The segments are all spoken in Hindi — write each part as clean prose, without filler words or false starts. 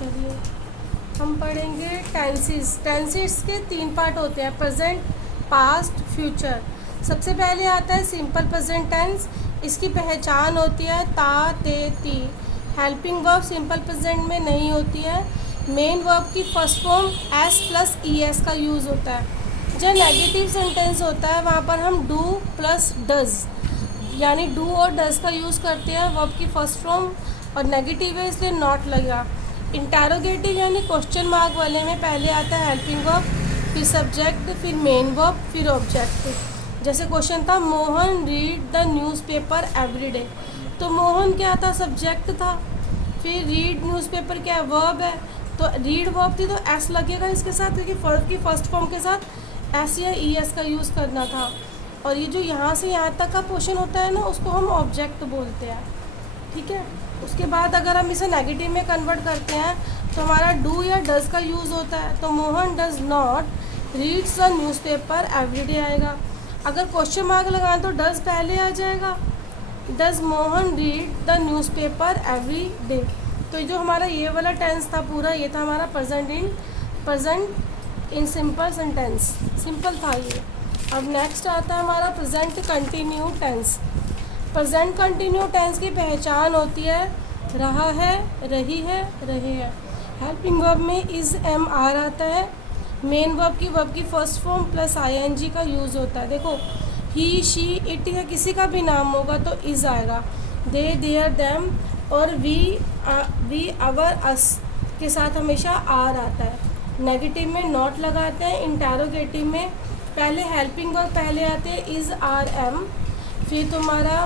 चलिए हम पढ़ेंगे टेंसेस। टेंसेस के 3 पार्ट होते हैं, प्रेजेंट, पास्ट, फ्यूचर। सबसे पहले आता है सिंपल प्रेजेंट टेंस। इसकी पहचान होती है ता, ते, ती। हेल्पिंग वर्ब सिंपल प्रेजेंट में नहीं होती है। मेन वर्ब की first form S plus E S का यूज़ होता है। जब नेगेटिव सेंटेंस होता है वहाँ पर हम डू प्लस डज यानी डू और डज का यूज़ करते हैं वर्ब की फर्स्ट फॉर्म, और नेगेटिव है इसलिए नॉट लगा। इंटरोगेटिव यानी क्वेश्चन मार्क वाले में पहले आता है हेल्पिंग वर्ब, फिर सब्जेक्ट, फिर मेन वर्ब, फिर ऑब्जेक्ट। जैसे क्वेश्चन था Mohan read the newspaper everyday, तो मोहन क्या था, सब्जेक्ट था। फिर रीड न्यूज़पेपर क्या है, वर्ब है, तो रीड वर्ब थी तो एस लगेगा इसके साथ, क्योंकि वर्ब की फर्स्ट फॉर्म के साथ एस या ई एस का यूज़ करना था। और ये जो यहाँ से यहाँ तक का पोर्शन होता है ना, उसको हम ऑब्जेक्ट बोलते हैं, ठीक है। उसके बाद अगर हम इसे नेगेटिव में कन्वर्ट करते हैं तो हमारा डू या डज का यूज़ होता है, तो Mohan does not reads the newspaper everyday आएगा। अगर क्वेश्चन मार्क लगाएं तो डज पहले आ जाएगा, does Mohan read the newspaper every day. तो जो हमारा ये वाला टेंस था पूरा, ये था हमारा present in simple sentence, simple था ये। अब नेक्स्ट आता है हमारा present continue tense. Present continue tense की पहचान होती है रहा है, रही है, रहे हैं। हेल्पिंग वर्ब में इज़ एम आर आता है। मेन वर्ब की first form plus I N G का यूज़ होता है। देखो ही, शी, इट या किसी का भी नाम होगा तो इज़ आएगा। दे, देयर, देम और वी, अवर, अस के साथ हमेशा आर आता है। नेगेटिव में नॉट लगाते हैं। इंटरोगेटिव में पहले हेल्पिंग वर्ब पहले आते हैं इज़, आर, एम, फिर तुम्हारा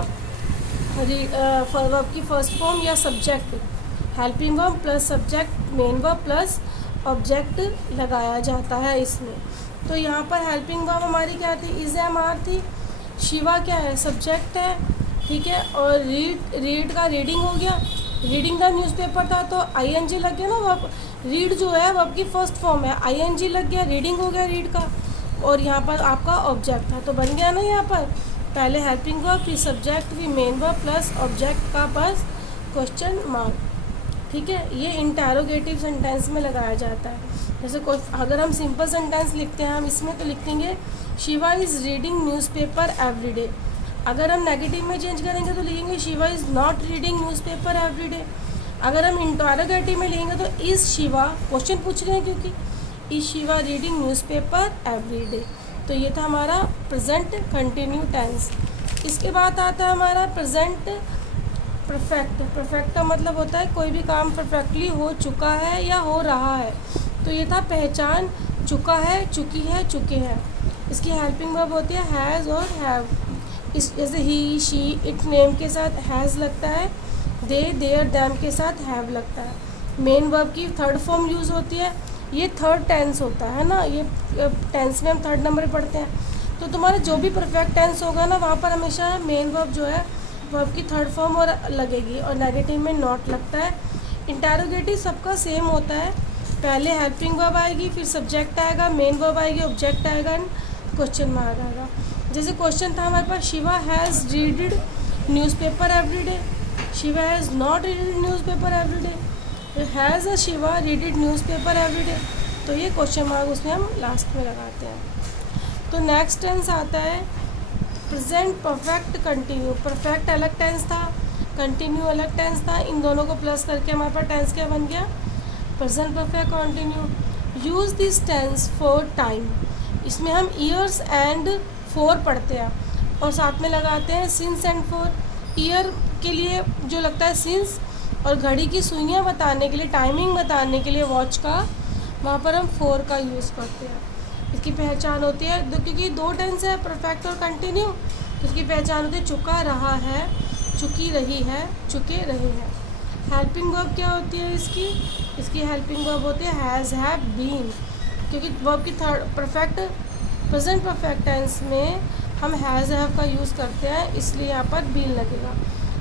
वर्ब की फर्स्ट फॉर्म या subject, helping verb plus subject, main verb plus object लगाया जाता है इसमें। तो यहाँ पर हेल्पिंग वर्ब हमारी क्या थी, इज़ एम आर थी। शिवा क्या है, सब्जेक्ट है, ठीक है। और रीड का रीडिंग हो गया, रीडिंग द न्यूज़पेपर था तो आई एन जी लग गया ना। वर्ब रीड जो है वर्ब की फर्स्ट फॉर्म है, आई एन जी लग गया, रीडिंग हो गया रीड का, और यहाँ पर आपका ऑब्जेक्ट था तो बन गया ना। यहाँ पर पहले हेल्पिंग वर्ब, फिर सब्जेक्ट, फिर मेन वर्ब प्लस ऑब्जेक्ट का बस क्वेश्चन मार्क, ठीक है। ये इंटरोगेटिव सेंटेंस में लगाया जाता है। जैसे अगर हम सिंपल सेंटेंस लिखते हैं हम इसमें तो लिखेंगे Shiva is reading newspaper everyday. अगर हम नेगेटिव में चेंज करेंगे तो लिखेंगे Shiva is not reading newspaper everyday. अगर हम इंटरोगेटिव में लिखेंगे तो इज़ शिवा, क्वेश्चन पूछ रहे हैं क्योंकि, is Shiva reading newspaper everyday. तो ये था हमारा प्रेजेंट कंटिन्यू टेंस। इसके बाद आता है हमारा प्रेजेंट परफेक्ट। परफेक्ट का मतलब होता है कोई भी काम परफेक्टली हो चुका है या हो रहा है। तो ये था पहचान, चुका है, चुकी है, चुके हैं। इसकी हेल्पिंग वर्ब होती है हैज़ और हैव। इस जैसे ही, शी, इट, नेम के साथ हैज़ लगता है, दे, देयर, दैम के साथ हैव लगता है। मेन वर्ब की थर्ड फॉर्म यूज़ होती है, ये थर्ड टेंस होता है ना, ये टेंस में हम थर्ड नंबर पढ़ते हैं। तो तुम्हारा जो भी परफेक्ट टेंस होगा ना वहाँ पर हमेशा मेन वर्ब जो है वर्ब की थर्ड फॉर्म और लगेगी, और नेगेटिव में नॉट लगता है। इंटरोगेटिव सबका सेम होता है, पहले हेल्पिंग वर्ब आएगी, फिर सब्जेक्ट आएगा, मेन वर्ब आएगी, ऑब्जेक्ट आएगा एंड क्वेश्चन मार्क आएगा। जैसे क्वेश्चन था हमारे पास Shiva has read newspaper everyday, Shiva has not read newspaper everyday, has a Shiva read newspaper everyday. तो ये क्वेश्चन मार्क उसमें हम लास्ट में लगाते हैं। तो नेक्स्ट टेंस आता है प्रेजेंट परफेक्ट कंटिन्यू। परफेक्ट अलग टेंस था, कंटिन्यू अलग टेंस था, इन दोनों को प्लस करके हमारे पास टेंस क्या बन गया, present perfect continue. Use this tense for time. इसमें हम ईयर्स एंड फॉर पढ़ते हैं और साथ में लगाते हैं सिंस एंड फॉर। ईयर के लिए जो लगता है सिंस, और घड़ी की सुइयाँ बताने के लिए, टाइमिंग बताने के लिए वॉच का, वहाँ पर हम फॉर का यूज़ करते हैं। इसकी पहचान होती है क्योंकि दो टेंस है परफेक्ट और कंटिन्यू, तो इसकी पहचान होती है चुका रहा है, चुकी रही है, चुके रहे हैं। हेल्पिंग वर्ब क्या होती है इसकी हेल्पिंग वर्ब होती है हैज़, हैव, बीन। क्योंकि वर्ब की third perfect present perfect tense में हम हैज़, हैव का यूज़ करते हैं, इसलिए यहाँ पर बीन लगेगा।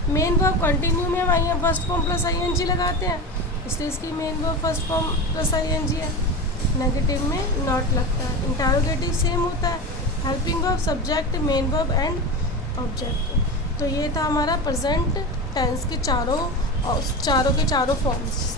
मेन वर्ब कंटिन्यू में हम I N first form plus I N G लगाते हैं, इसलिए इसकी main verb first form plus I N G है। नेगेटिव में नॉट लगता है। इंटरोगेटिव सेम होता है, helping verb, subject, main verb and object. तो ये था हमारा प्रेजेंट टेंस के चारों के चारों फॉर्म्स।